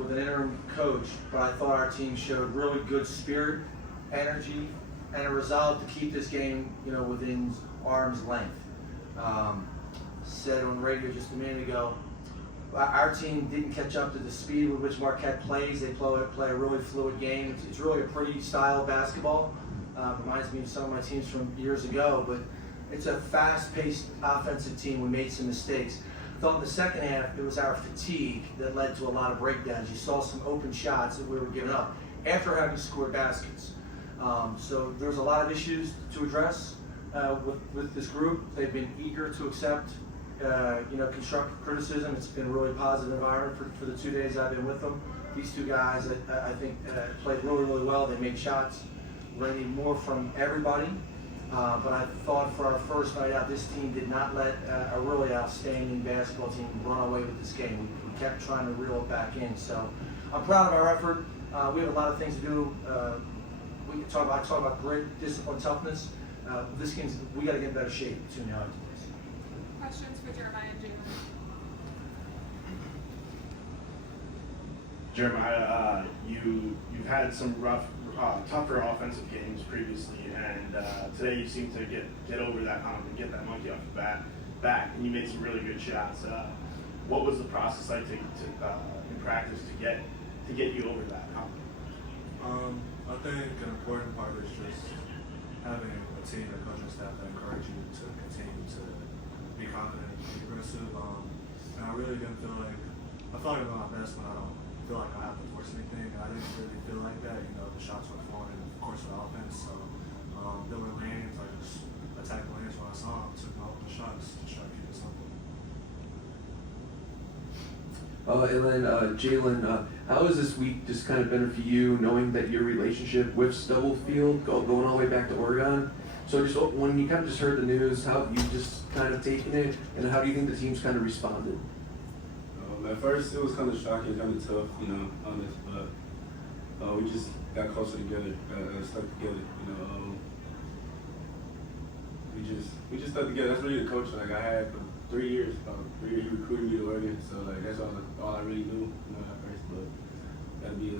with an interim coach, but I thought our team showed really good spirit, energy, and a resolve to keep this game, within arm's length. Said on the radio just a minute ago, our team didn't catch up to the speed with which Marquette plays. They play a really fluid game. It's really a pretty style of basketball. Reminds me of some of my teams from years ago, but it's a fast-paced offensive team. We made some mistakes. I thought in the second half, it was our fatigue that led to a lot of breakdowns. You saw some open shots that we were giving up after having scored baskets. So there's a lot of issues to address with this group. They've been eager to accept constructive criticism. It's been a really positive environment for the 2 days I've been with them. These two guys, I think, played really, really well. They made shots. We're going to need more from everybody. But I thought for our first night out, this team did not let a really outstanding basketball team run away with this game. We kept trying to reel it back in. So I'm proud of our effort. We have a lot of things to do. I talk about grit, discipline, toughness. This game's, we got to get in better shape between now and days. Questions for Jeremiah and Jalen? Jeremiah, you've had some rough, tougher offensive games previously, and today you seem to get over that hump and get that monkey off the back, and you made some really good shots. What was the process like to in practice to get you over that hump? I think an important part is just having a team and coaching staff that encourage you to continue to be confident and be aggressive. And I really didn't feel like I felt like I'm at my best when I don't feel like I have to force anything. I didn't really feel like that. The shots were flowing, and of course the offense. So there were lanes. I just attacked the lanes when I saw them, took my open shots to try to keep it simple. And then Jalen, how has this week just kind of been for you, knowing that your relationship with Stubblefield going all the way back to Oregon? So just when you kind of just heard the news, how have you just kind of taken it, and how do you think the team's kind of responded? At first, it was kind of shocking, kind of tough, honest, but we just got closer together, stuck together, we just stuck together. That's really the coach I had for 3 years. 3 years he recruited me to Oregon, so that's all I really knew, at first. But gotta be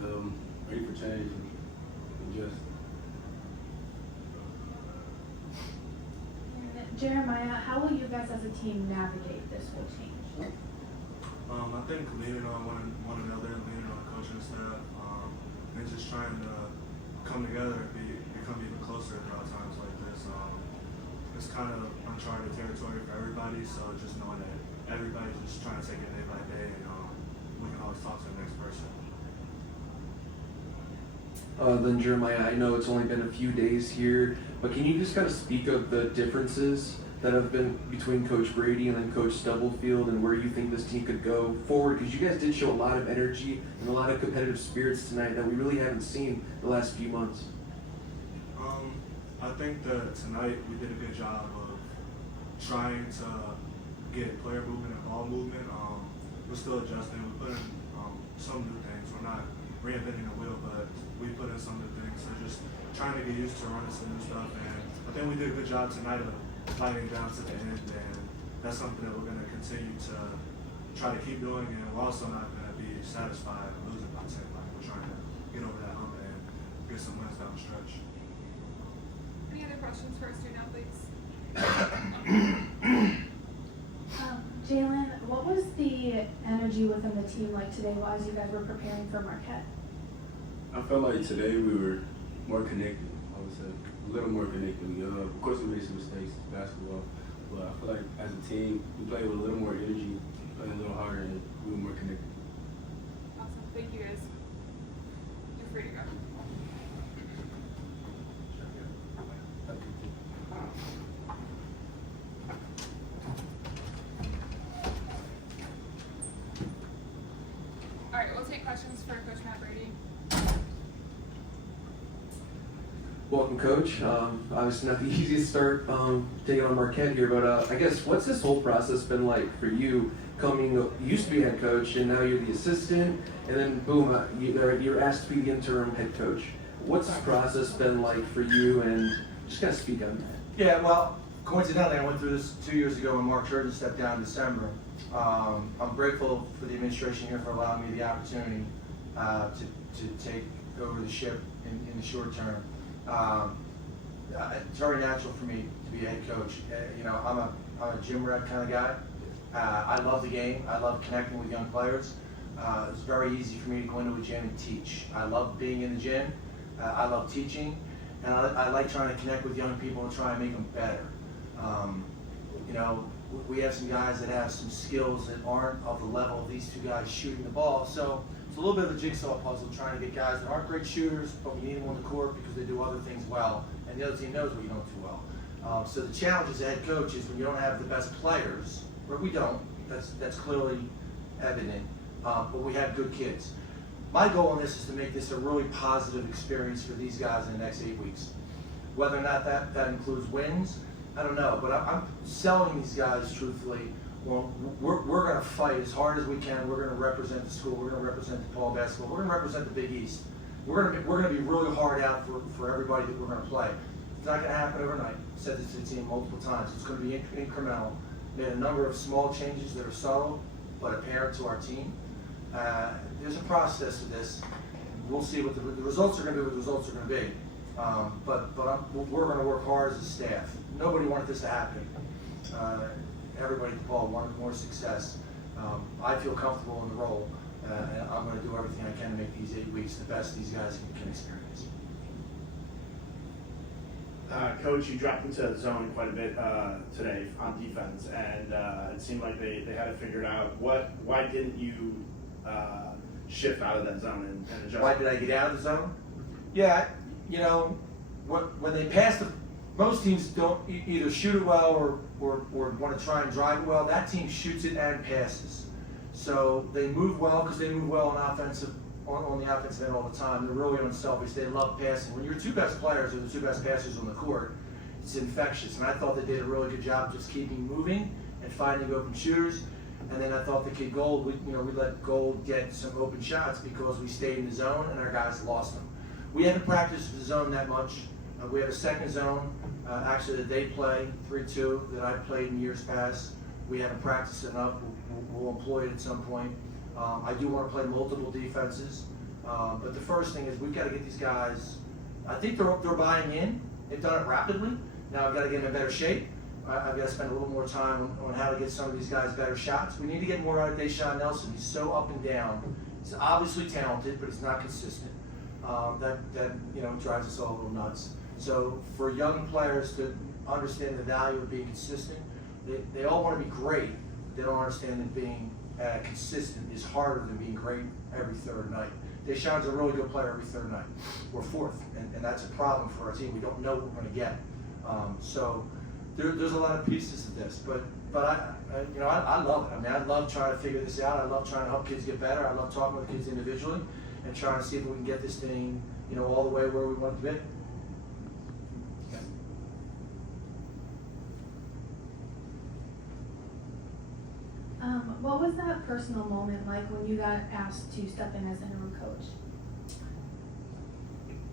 ready for change and just. Jeremiah, how will you guys as a team navigate this whole change? I think leaning on one another, leaning on the coaching staff, and just trying to come together and become even closer throughout times like this. It's kind of uncharted territory for everybody, so just knowing that everybody's just trying to take it day by day, and we can always talk to the next person. Then Jeremiah, I know it's only been a few days here, but can you just kind of speak of the differences that have been between Coach Brady and then Coach Stubblefield, and where you think this team could go forward? Because you guys did show a lot of energy and a lot of competitive spirits tonight that we really haven't seen the last few months. I think that tonight we did a good job of trying to get player movement and ball movement. We're still adjusting. We put in some new things. We're not reinventing the wheel, but we put in some new things. So just trying to get used to running some new stuff. And I think we did a good job tonight of fighting down to the end. And that's something that we're going to continue to try to keep doing. And we're also not going to be satisfied losing by 10. We're trying to get over that hump and get some wins down the stretch. Any other questions for our student athletes? Jalen, what was the energy within the team like today as you guys were preparing for Marquette? I felt like today we were more connected, I would say. A little more connected. Of course, we made some mistakes in basketball, but I feel like as a team, we played with a little more energy, played a little harder, and we were more connected. Awesome. Thank you, guys. You're free to go. All right, we'll take questions for Coach Brady. Welcome, Coach. Obviously not the easiest start taking on Marquette here, but I guess what's this whole process been like for you? You used to be head coach, and now you're the assistant, and then boom, you're asked to be the interim head coach. What's this process been like for you, and just kind of speak on that? Yeah, well, coincidentally, I went through this 2 years ago when Mark Sheridan stepped down in December. I'm grateful for the administration here for allowing me the opportunity. to take over the ship in the short term. It's very natural for me to be a head coach. I'm a gym rat kind of guy. I love the game. I love connecting with young players. It's very easy for me to go into a gym and teach. I love being in the gym. I love teaching, and I like trying to connect with young people and try and make them better. We have some guys that have some skills that aren't of the level of these two guys shooting the ball. So it's a little bit of a jigsaw puzzle trying to get guys that aren't great shooters, but we need them on the court because they do other things well, and the other team knows what you don't do well. So the challenge as a head coach is when you don't have the best players, or we don't, that's clearly evident, but we have good kids. My goal on this is to make this a really positive experience for these guys in the next 8 weeks. Whether or not that includes wins, I don't know, but I'm selling these guys truthfully. Well, we're going to fight as hard as we can. We're going to represent the school. We're going to represent DePaul basketball. We're going to represent the Big East. We're going to be really hard out for everybody that we're going to play. It's not going to happen overnight. I've said this to the team multiple times. It's going to be incremental. Made a number of small changes that are subtle but apparent to our team. There's a process to this. We'll see what the results are going to be. What the results are going to be. But we're going to work hard as a staff. Nobody wanted this to happen. Everybody at DePaul wanted more success. I feel comfortable in the role, and I'm going to do everything I can to make these 8 weeks the best these guys can experience. Coach, you dropped into the zone quite a bit today on defense, and it seemed like they had it figured out. Why didn't you shift out of that zone and adjust? Why did I get out of the zone? Yeah, when they pass most teams don't either shoot it well or want to try and drive it well. That team shoots it and passes. So they move well because they move well on the offensive end all the time. They're really unselfish. They love passing. When your two best players are the two best passers on the court, it's infectious. And I thought they did a really good job just keeping moving and finding open shooters. And then I thought the kid Gold, we let Gold get some open shots because we stayed in the zone and our guys lost them. We haven't practiced the zone that much. We have a second zone, actually that they play, 3-2, that I've played in years past. We haven't practiced enough. We'll employ it at some point. I do want to play multiple defenses. But the first thing is we've got to get these guys, I think they're buying in. They've done it rapidly. Now I've got to get them in better shape. I've got to spend a little more time on how to get some of these guys better shots. We need to get more out of Deshaun Nelson. He's so up and down. He's obviously talented, but he's not consistent. That drives us all a little nuts. So for young players to understand the value of being consistent, they all want to be great. They don't understand that being consistent is harder than being great every third night. Deshaun's a really good player every third night. We're fourth, and that's a problem for our team. We don't know what we're going to get. So there's a lot of pieces to this, but I love it. I mean, I love trying to figure this out. I love trying to help kids get better. I love talking with kids individually and trying to see if we can get this thing, all the way where we want it to be. What was that personal moment like when you got asked to step in as interim coach?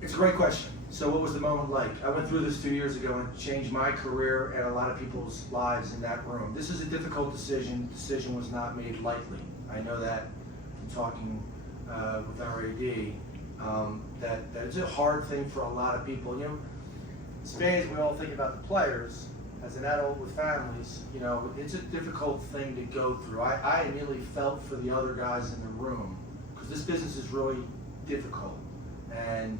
It's a great question. So what was the moment like? I went through this 2 years ago and it changed my career and a lot of people's lives in that room. This is a difficult decision. The decision was not made lightly. I know that from talking with our AD, that it's a hard thing for a lot of people. In spades, we all think about the players. As an adult with families, it's a difficult thing to go through. I immediately felt for the other guys in the room because this business is really difficult. And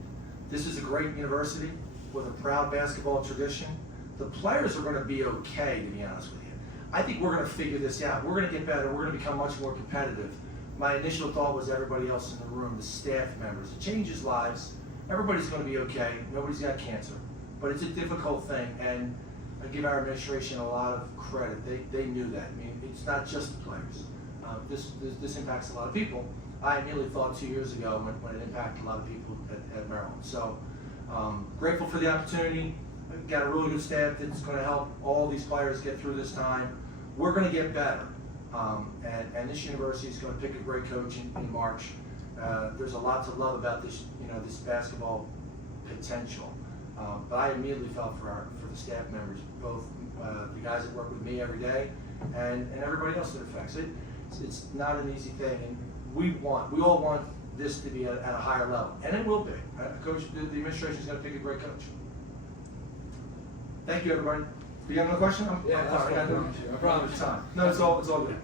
this is a great university with a proud basketball tradition. The players are going to be okay, to be honest with you. I think we're going to figure this out. We're going to get better. We're going to become much more competitive. My initial thought was everybody else in the room, the staff members. It changes lives. Everybody's going to be okay. Nobody's got cancer. But it's a difficult thing. And I give our administration a lot of credit. They knew that. I mean, it's not just the players. This impacts a lot of people. I immediately thought 2 years ago when it impacted a lot of people at Maryland. So grateful for the opportunity. We've got a really good staff that's going to help all these players get through this time. We're going to get better. And this university is going to pick a great coach in March. There's a lot to love about this, this basketball potential. But I immediately felt for the staff members, both the guys that work with me every day and everybody else that affects it. It's not an easy thing, and we all want this to be at a higher level, and it will be. Coach, the administration is going to pick a great coach. Thank you, everybody. Do you have another question? I promise. Time. No, it's all good.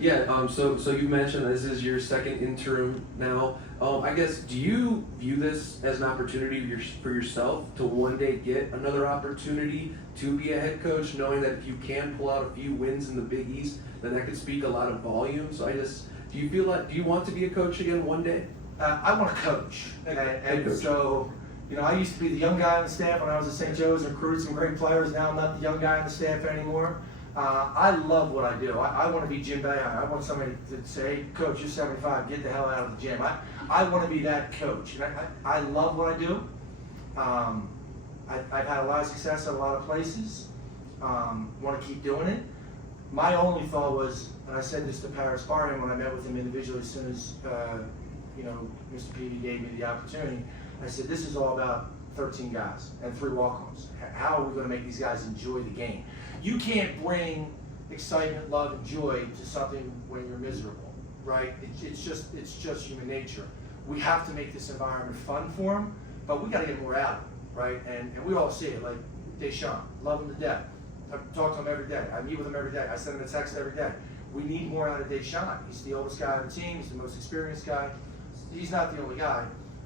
Yeah, so you mentioned this is your second interim now. I guess, do you view this as an opportunity for yourself to one day get another opportunity to be a head coach, knowing that if you can pull out a few wins in the Big East, then that could speak a lot of volume? So do you want to be a coach again one day? I want to coach. And coach. so, I used to be the young guy on the staff when I was at St. Joe's and recruited some great players. Now I'm not the young guy on the staff anymore. I love what I do. I want to be Jim Boeheim. I want somebody to say, hey, Coach, you're 75, get the hell out of the gym. I want to be that coach. And I love what I do. I've had a lot of success at a lot of places. Want to keep doing it. My only thought was, and I said this to Paris Barham when I met with him individually as soon as Mr. Peavy gave me the opportunity, I said, this is all about 13 guys and 3 walk-ons. How are we going to make these guys enjoy the game? You can't bring excitement, love, and joy to something when you're miserable, right? It's just human nature. We have to make this environment fun for them, but we got to get more out of them, right? And we all see it, like Deshaun, love him to death. I talk to him every day. I meet with him every day. I send him a text every day. We need more out of Deshaun. He's the oldest guy on the team. He's the most experienced guy. He's not the only guy.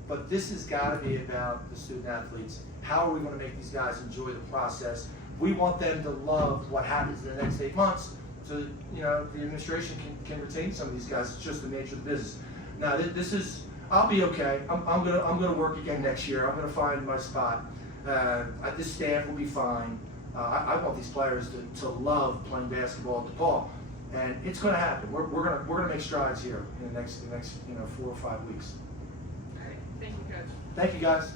But this has got to be about the student athletes. How are we going to make these guys enjoy the process? We want them to love what happens in the next 8 months so that, the administration can retain some of these guys. It's just the nature of the business. Now, this is, I'll be okay. I'm gonna work again next year. I'm gonna find my spot. This staff will be fine. I want these players to love playing basketball at DePaul, and it's gonna happen. We're gonna make strides here in the next 4 or 5 weeks. All right. Thank you, Coach. Thank you, guys.